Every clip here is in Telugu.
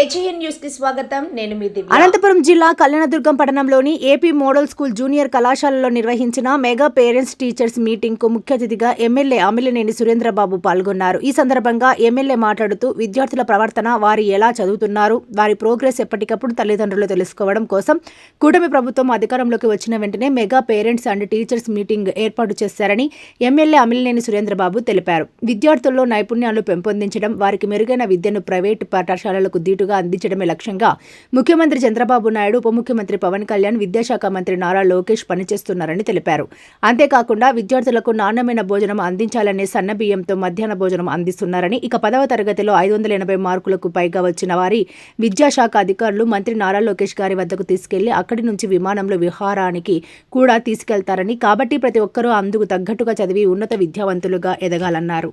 ఏజీఎన్ న్యూస్ కి స్వాగతం. నేను మీ దివ్య. అనంతపురం జిల్లా కళ్యాణదుర్గం పట్టణంలోని ఏపీ మోడల్ స్కూల్ జూనియర్ కళాశాలలో నిర్వహించిన మెగా పేరెంట్స్ టీచర్స్ మీటింగ్ కు ముఖ్య అతిథిగా ఎమ్మెల్యే అమిలినేని సురేంద్రబాబు పాల్గొన్నారు. ఈ సందర్భంగా ఎమ్మెల్యే మాట్లాడుతూ విద్యార్థుల ప్రవర్తన, వారు ఎలా చదువుతున్నారు, వారి ప్రోగ్రెస్ ఎప్పటికప్పుడు తల్లిదండ్రులు తెలుసుకోవడం కోసం కూటమి ప్రభుత్వం అధికారంలోకి వచ్చిన వెంటనే mega parents and teachers meeting ఏర్పాటు చేశారని ఎమ్మెల్యే అమిలినేని సురేంద్రబాబు తెలిపారు. విద్యార్థుల్లో నైపుణ్యాలు పెంపొందించడం, వారికి మెరుగైన విద్యను ప్రైవేటు పాఠశాలలకు ధీటుగా అందించడమే లక్ష్యంగా ముఖ్యమంత్రి చంద్రబాబు నాయుడు, ఉప ముఖ్యమంత్రి పవన్ కళ్యాణ్, విద్యాశాఖ మంత్రి నారా లోకేష్ పనిచేస్తున్నారని తెలిపారు. అంతేకాకుండా విద్యార్థులకు నాణ్యమైన భోజనం అందించాలనే సన్నబియ్యంతో మధ్యాహ్న భోజనం అందిస్తున్నారని, ఇక 10వ తరగతిలో 580 మార్కులకు పైగా వచ్చిన వారి విద్యాశాఖ అధికారులు మంత్రి నారా లోకేష్ గారి వద్దకు తీసుకెళ్లి అక్కడి నుంచి విమానంలో విహారానికి కూడా తీసుకెళ్తారని, కాబట్టి ప్రతి ఒక్కరూ అందుకు తగ్గట్టుగా చదివి ఉన్నత విద్యావంతులుగా ఎదగాలన్నారు.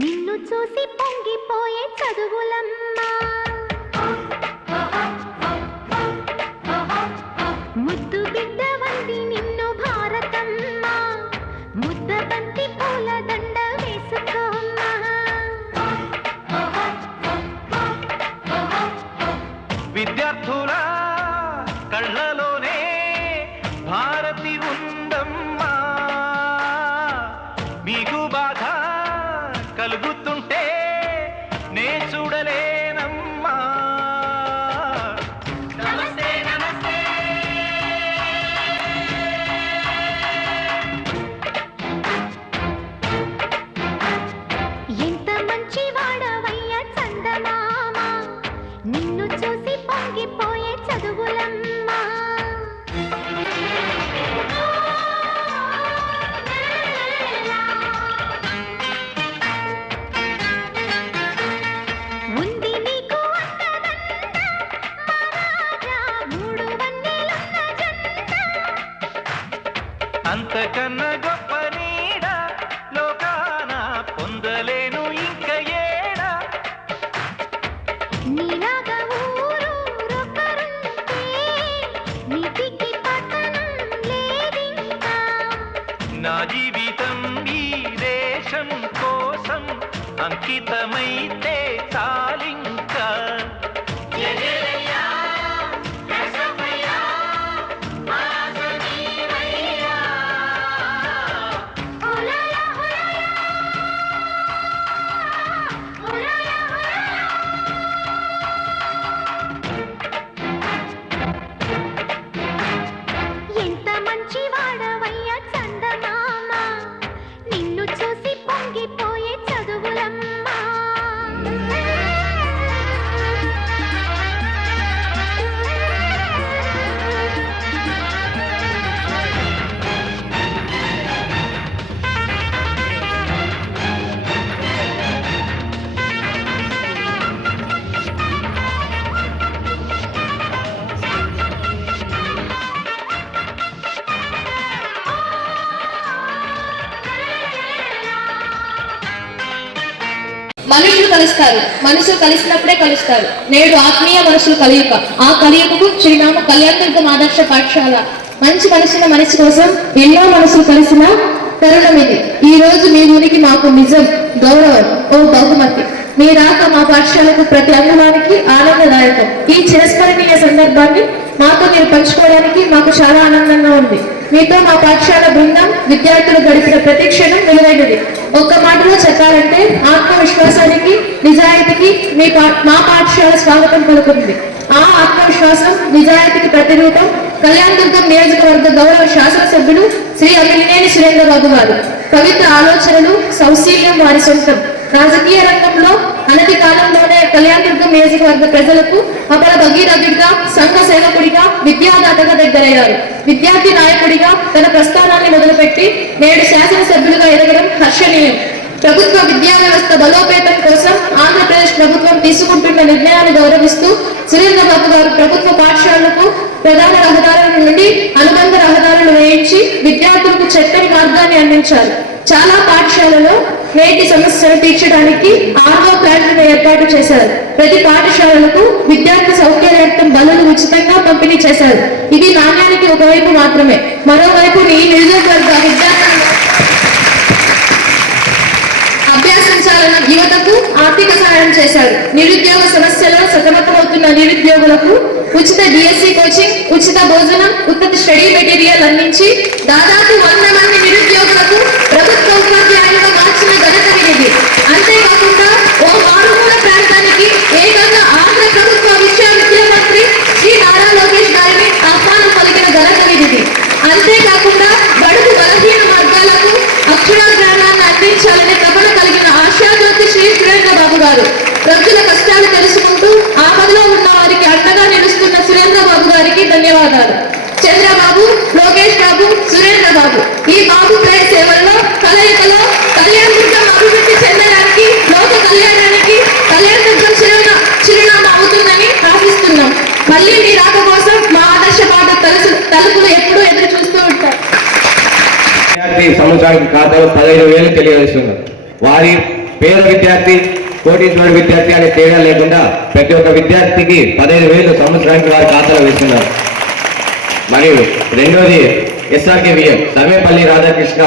నిన్ను చూసి పొంగిపోయే చదువులమ్మా, ముద్దు బిడ్డ వంది నిన్ను భారతమ్మా, ముద్ద బంతి పూల దండ వేసుకోమ్మా. విద్యార్థుల కళ్ళలోనే భారతి ఉందమ్మా, మీకు బాధ కలుగుతుంటే నే చూడలేనమ్మా. నమస్తే నమస్తే. ఎంత మంచి వాడవయ్యా చందమామ, నిన్ను చూసి పొంగిపోయే చదువులమ్మా. అంతకన్నా గొప్ప నీడ లోకాన పొందలేను ఇంక ఏడ. నీలాగా ఊరూరొకరుంటే నీతికి పతనం లేదింకా. నా జీవితం ఈ దేశం కోసం అంకితమైతే చాలింకా. ఎంత మంచి వాడవయ్యా చందమామ, నిన్ను చూసి పొంగిపోయే చదువులమ్మా. మనుషులు కలుస్తారు, మనుషులు కలిసినప్పుడే కలుస్తారు. నేడు ఆత్మీయ మనుషులు కలియుక, ఆ కలియుగకు శ్రీరామ కళ్యాణదుర్గం ఆదర్శ పాఠశాల. మంచి మనుషుల మనసు కోసం ఎన్నో మనసులు కలిసిన తరుణం ఇది. ఈ రోజు మీ ఊరికి మాకు నిజం గౌరవం, ఓ బహుమతి. మీ రాక మా పాఠశాలకు ప్రతి అంగళానికి ఆనందదాయకం. ఈ చిరస్మరణీయ సందర్భాన్ని మాతో మీరు పంచుకోవడానికి మాకు చాలా ఆనందంగా ఉంది. మీతో మా పాఠశాల బృందం, విద్యార్థులు గడిపిన ప్రతి క్షణం విలువైనది. ఒక్క మాటలో చెప్పాలంటే ఆత్మవిశ్వాసానికి, నిజాయితీకి మా పాఠశాల స్వాగతం పలుకుతుంది. ఆ ఆత్మవిశ్వాసం, నిజాయితీకి ప్రతిరూపం కళ్యాణదుర్గం నియోజకవర్గ గౌరవ శాసనసభ్యులు శ్రీ అమిలినేని సురేంద్రబాబు గారు. కవిత ఆలోచనలు, సౌశీల్యం వారి సొంతం. రాజకీయ రంగంలో అనతి కాలంలోనే కళ్యాణదుర్గం నియోజకవర్గ ప్రజలకు అపర భగీరథుడిగా, సంఘ సేవకుడిగా, విద్యాదాతగా దగ్గరయ్యారు. విద్యార్థి నాయకుడిగా తన ప్రస్థానాన్ని మొదలుపెట్టి నేడు శాసనసభ్యులుగా ఎదగడం హర్షణీయం. ప్రభుత్వ విద్యా వ్యవస్థ బలోపేతం కోసం ఆంధ్రప్రదేశ్ ప్రభుత్వం తీసుకుంటున్న నిర్ణయాన్ని గౌరవిస్తూ సురేంద్రబాబు గారు ప్రభుత్వ పాఠశాలకు ప్రధాన రహదారుల నుండి అనుబంధ రహదారులు వేయించి విద్యార్థులకు చక్కని మార్గాన్ని అందించారు. చాలా పాఠశాలలో నేటి సమస్యలు తీర్చడానికి ఆర్వో ప్లాంట్లను ఏర్పాటు చేశారు. ప్రతి పాఠశాలలకు విద్యార్థి సౌకర్యార్థం బలులు ఉచితంగా పంపిణీ చేశారు. ఇది నాణ్యానికి ఒకవైపు మాత్రమే. మరోవైపు ఈ నియోజక చేశారు. నిరుద్యోగ సమస్యలో సతమతమవుతున్న నిరుద్యోగులకు ఉచిత డిఎస్సి కోచింగ్, ఉచిత భోజనం, ఉచిత స్టడీ మెటీరియల్ అందించి దాదాపు 100 మంది నిరుద్యోగులకు ప్రభుత్వ ఉపాధ్యాయులుగా మార్చిన ఘనత వీరిది. అంతేకాకుండా ఓ మారుమూల ప్రాంతానికి ఏకంగా ఆంధ్ర ప్రభుత్వ విద్యా మంత్రి శ్రీ నారా లోకేష్ గారిని ఆహ్వానం పలికిన ఘనత వీరిది. అంతేకాకుండా బడుగు బలహీన వర్గాలకు అక్షరాజ్ఞానాన్ని అందించాలనే తపన కలిగిన ఆశాజ్యోతి శ్రీ సురేంద్ర బాబు గారు. ప్రజల కష్టాలు తెలుసుకుంటూ ఆపదలో ఉన్న వారికి అండగా నిలుస్తున్న సురేంద్ర బాబు గారికి ధన్యవాదాలు. చంద్రబాబు, లోకేష్ బాబు, సురేంద్ర బాబు ఈ బాబు ప్రేమ సేవల్లో కలయికలో కళ్యాణ దుర్గం అభివృద్ధి చెందడానికి, లోక కళ్యాణానికి కళ్యాణ దుర్గం చిరునామా అవుతుందని ఆశిస్తున్నాం. మళ్ళీ మీ రాక కోసం మా ఆదర్శ పాఠ తలుపులు ఎప్పుడూ ఎదురు చూస్తూ ఉంటారు. విద్యార్థి సంవత్సరానికి ఖాతాలో 15,000 తెలియజేస్తున్నారు. వారి పేద విద్యార్థి, కోటీశ్వరుడు విద్యార్థి అనే తేడా లేకుండా ప్రతి ఒక్క విద్యార్థికి 15,000 సంవత్సరానికి వారి ఖాతాలో వేస్తున్నారు. మరియు రెండోది SRKVM సర్వేపల్లి రాధాకృష్ణ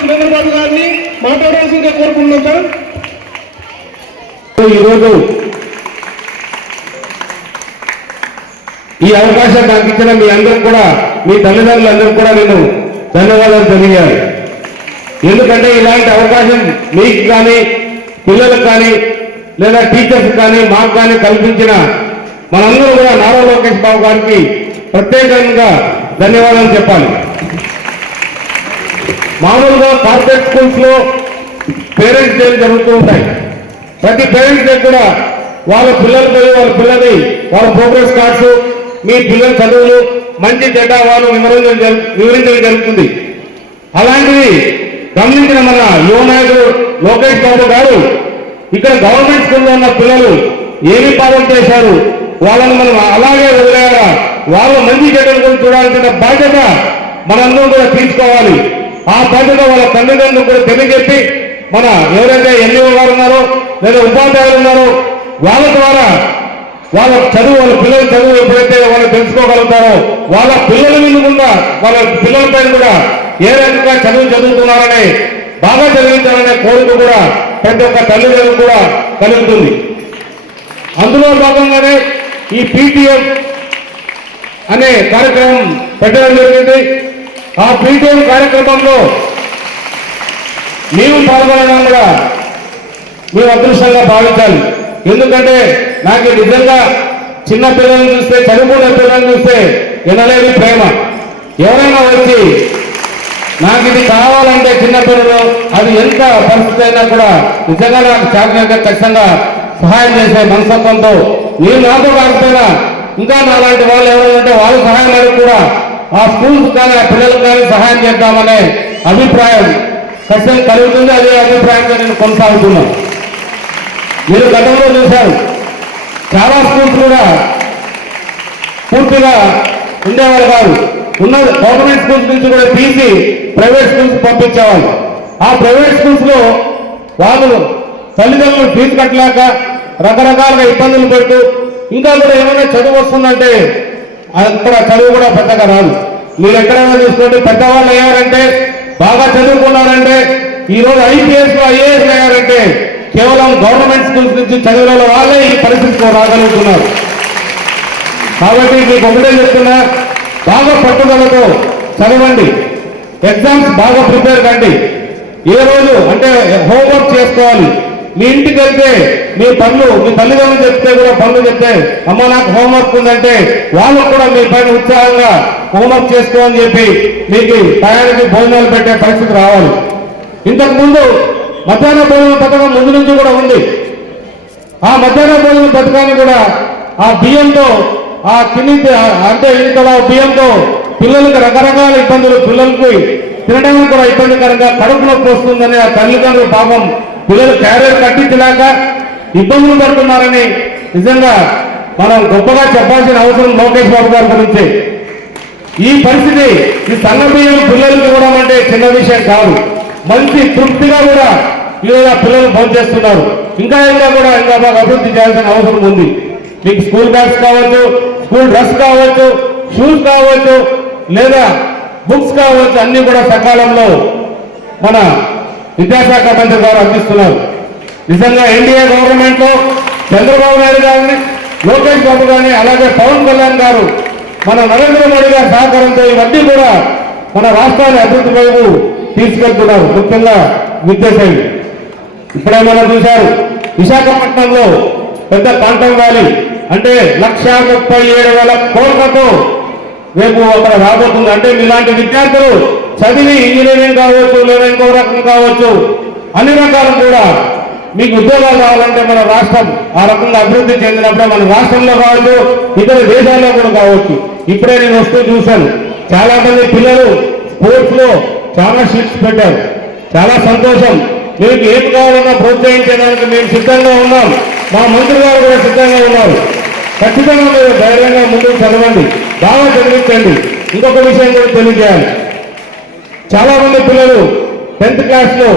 సురేంద్రబాబు గారిని మాట్లాడాల్సిందిగా కోరుకుంటున్నాం సార్. ఈరోజు ఈ అవకాశం నాకు ఇచ్చిన మీ అందరికి కూడా, మీ తల్లిదండ్రులందరూ కూడా నేను ధన్యవాదాలు తెలియాలి. ఎందుకంటే ఇలాంటి అవకాశం మీకు కానీ, పిల్లలకు కానీ, లేదా టీచర్స్ కానీ, మాకు కానీ కల్పించిన మనందరూ కూడా నారా లోకేష్ బాబు గారికి ప్రత్యేకంగా ధన్యవాదాలు చెప్పాలి. మామూలుగా కార్పొరేట్ స్కూల్స్ లో పేరెంట్స్ డే జరుగుతూ ఉంటాయి. ప్రతి పేరెంట్స్ డే కూడా వాళ్ళ పిల్లలపై వాళ్ళ పిల్లల్ని వాళ్ళ ప్రోగ్రెస్ కార్డ్స్, మీ పిల్లల చదువులు, మంచి చెడ్డ వాళ్ళు వివరించడం జరుగుతుంది. అలాంటిది గమనించిన మన యువ నాయకుడు లోకేష్ బాబు గారు ఇక్కడ గవర్నమెంట్ స్కూల్లో ఉన్న పిల్లలు ఏమి పాపం చేశారు, వాళ్ళని మనం అలాగే వదిలేయాలా, వాళ్ళ మంచి చెడ్డల గురించి చూడాల్సిన బాధ్యత మనందరం కూడా తీసుకోవాలి. ఆ బాధ్యత వాళ్ళ తల్లిదండ్రులు కూడా తెలియజెప్పి, మన ఎవరైతే ఎన్ఈఓ గారు ఉన్నారో లేదా ఉపాధ్యాయులు ఉన్నారో వాళ్ళ ద్వారా వాళ్ళ చదువు, వాళ్ళ పిల్లల చదువు ఎప్పుడైతే వాళ్ళు తెలుసుకోగలుగుతారో వాళ్ళ పిల్లల మీద కూడా, వాళ్ళ పిల్లలపై కూడా ఏ రకంగా చదువుతున్నారనే, బాగా చదివించాలనే కోరిక కూడా ప్రతి ఒక్క తల్లిదండ్రులు కూడా కలుగుతుంది. అందులో భాగంగానే ఈ PTM అనే కార్యక్రమం పెట్టడం జరిగింది. ఆ PTM కార్యక్రమంలో మేము పాల్గొనడం కూడా మేము అదృష్టంగా భావించాలి. ఎందుకంటే నాకు నిజంగా చిన్న పిల్లలను చూస్తే, చదువుకునే పిల్లలను చూస్తే వినలేని ప్రేమ. ఎవరైనా వచ్చి నాకు ఇది కావాలంటే చిన్న పిల్లలు, అది ఎంత పరిస్థితి అయినా కూడా నిజంగా నాకు చాకరీగా ఖచ్చితంగా సహాయం చేసే మనస్తత్వంతో, నేను నాతో కాకపోయినా ఇంకా నాలాంటి వాళ్ళు ఎవరైనా ఉంటే వాళ్ళు సహాయం అడిగి కూడా ఆ స్కూల్స్ కానీ ఆ పిల్లలకు కానీ సహాయం చేద్దామనే అభిప్రాయం ఖచ్చితంగా కలుగుతుంది. అదే అభిప్రాయంగా నేను కొనసాగుతున్నాను. మీరు గతంలో చూశారు, చాలా స్కూల్స్ కూడా పూర్తిగా ఉండేవాళ్ళు కాదు. ఉన్న గవర్నమెంట్ స్కూల్స్ నుంచి కూడా తీసి ప్రైవేట్ స్కూల్స్ పంపించేవాళ్ళు. ఆ ప్రైవేట్ స్కూల్స్ లో వాళ్ళు తల్లిదండ్రులు ఫీజు కట్టలేక రకరకాలుగా ఇబ్బందులు పెడుతూ, ఇంకా కూడా ఏమైనా చదువు వస్తుందంటే అక్కడ చదువు కూడా పెద్దగా రాదు. మీరు ఎక్కడైనా చూసుకోండి, పెద్దవాళ్ళు అయ్యారంటే బాగా చదువుకున్నారంటే ఈరోజు ఐపీఎస్ ఐఏఎస్ అయ్యారంటే కేవలం గవర్నమెంట్ స్కూల్స్ నుంచి చదివిన వాళ్ళే ఈ పరిస్థితికి రాగలుగుతున్నారు. కాబట్టి మీకు ఒకటే చెప్తున్నా, బాగా పట్టుదలతో చదవండి, ఎగ్జామ్స్ బాగా ప్రిపేర్ కండి. ఏ రోజు అంటే హోంవర్క్ చేసుకోవాలి. మీ ఇంటికి వెళ్తే మీ తల్లిదండ్రులు చెప్తే కూడా పనులు చెప్తే అమ్మ నాకు హోంవర్క్ ఉందంటే వాళ్ళకు కూడా మీ పైన ఉత్సాహంగా హోంవర్క్ చేసుకోమని చెప్పి మీకు టయానికి భోజనాలు పెట్టే పరిస్థితి రావాలి. ఇంతకు ముందు మధ్యాహ్న భోజన పథకం ముందు నుంచి కూడా ఉంది. ఆ మధ్యాహ్న భోజన పథకాన్ని కూడా ఆ బియ్యంతో ఆ అంటే ఇంత బియ్యంతో పిల్లలకి రకరకాల ఇబ్బందులు, పిల్లలకి తినడానికి కూడా ఇబ్బందికరంగా కడుపు నొప్పి వస్తుందని ఆ తల్లిదండ్రులు పాపం పిల్లలు క్యారియర్ కట్టించలేక ఇబ్బందులు పడుతున్నారని నిజంగా మనం గొప్పగా చెప్పాల్సిన అవసరం లోకేష్ బాబు గారి గురించి. ఈ పరిస్థితి ఈ సన్న బియ్యం పిల్లలకి కూడా అంటే చిన్న విషయం కాదు. మంచి తృప్తిగా కూడా ఈరోజు ఆ పిల్లలు పనిచేస్తున్నారు. ఇంకా కూడా ఇంకా బాగా అభివృద్ధి చేయాల్సిన అవసరం ఉంది. మీకు స్కూల్ బ్యాగ్స్ కావచ్చు, స్కూల్ డ్రెస్ కావచ్చు, షూస్ కావచ్చు, లేదా బుక్స్ కావచ్చు, అన్ని కూడా సకాలంలో మన విద్యాశాఖ మంత్రి గారు అందిస్తున్నారు. నిజంగా ఎన్డీఏ గవర్నమెంట్ లో చంద్రబాబు నాయుడు గారిని, లోకేష్ బాబు గారిని, అలాగే పవన్ కళ్యాణ్ గారు, మన నరేంద్ర మోడీ గారి సహకారంతో ఇవన్నీ కూడా మన రాష్ట్రాన్ని అభివృద్ధి వైపు తీసుకెళ్తున్నారు. ముఖ్యంగా విద్యాశాఖ. ఇప్పుడే మనం చూశారు విశాఖపట్నంలో పెద్ద కాంటం వ్యాలీ అంటే 1,37,000 కోట్లతో రేపు అక్కడ రాబోతుంది. అంటే మీలాంటి విద్యార్థులు చదివి ఇంజనీరింగ్ కావచ్చు, లేదా ఇంకో రకం కావచ్చు, అన్ని రకాలు కూడా మీకు ఉద్యోగాలు కావాలంటే మన రాష్ట్రం ఆ రకంగా అభివృద్ధి చెందినప్పుడే మన రాష్ట్రంలో కావచ్చు, ఇతర దేశాల్లో కూడా కావచ్చు. ఇప్పుడే నేను వస్తూ చూశాను, చాలా మంది పిల్లలు స్పోర్ట్స్ లో చాలా షీట్స్ పెట్టారు. చాలా సంతోషం. మీకు ఏం కావాలన్నా ప్రోత్సహించడానికి మేము సిద్ధంగా ఉన్నాం. మా మంత్రి గారు కూడా సిద్ధంగా ఉన్నారు. ఖచ్చితంగా మీరు ధైర్యంగా ముందుకు చదవండి, బాగా చదివించండి. ఇంకొక విషయం కూడా తెలియజేయాలి. చాలా మంది పిల్లలు 10th క్లాస్ లో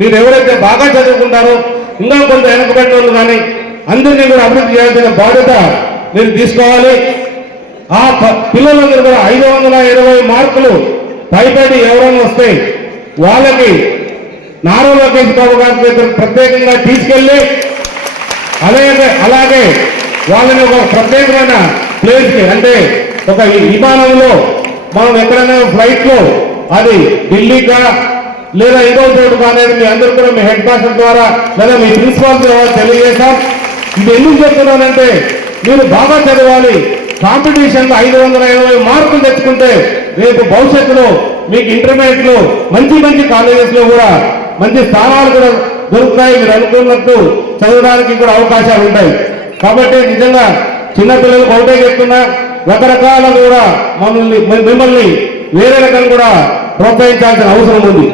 మీరు ఎవరైతే బాగా చదువుకుంటారో ఇంకా కొంత వెనకబడిన వాళ్ళు కానీ అందరినీ కూడా అభివృద్ధి చేయాల్సిన బాధ్యత మీరు తీసుకోవాలి. ఆ పిల్లలందరూ కూడా 520 మార్కులు పైబడి ఎవరైనా వస్తే వాళ్ళకి నారా లోకేష్ బాబు గారి దగ్గర ప్రత్యేకంగా తీసుకెళ్ళి అలాగే వాళ్ళని ఒక ప్రత్యేకమైన ప్లేస్కి అంటే ఒక విమానంలో మనం ఎక్కడైనా ఫ్లైట్ లో అది ఢిల్లీగా లేదా ఇంకో చోటుగా అనేది మీ అందరూ కూడా మీ హెడ్ మాస్టర్ ద్వారా లేదా మీ ప్రిన్సిపాల్ ద్వారా తెలియజేశాం. ఇది ఎందుకు చెప్తున్నానంటే మీరు బాగా చదవాలి. కాంపిటీషన్ లో 520 మార్కులు తెచ్చుకుంటే రేపు భవిష్యత్తులో మీకు ఇంటర్మీడియట్ లో మంచి కాలేజెస్ లో కూడా మంచి స్థానాలు కూడా దొరుకుతాయి. మీరు అనుకున్నట్టు చదవడానికి కూడా అవకాశాలు ఉంటాయి. కాబట్టి నిజంగా చిన్నపిల్లలకు ఒకటే చెప్తున్నా, రకరకాల కూడా మిమ్మల్ని వేరే రకాలు కూడా ప్రోత్సహించాల్సిన అవసరం ఉంది.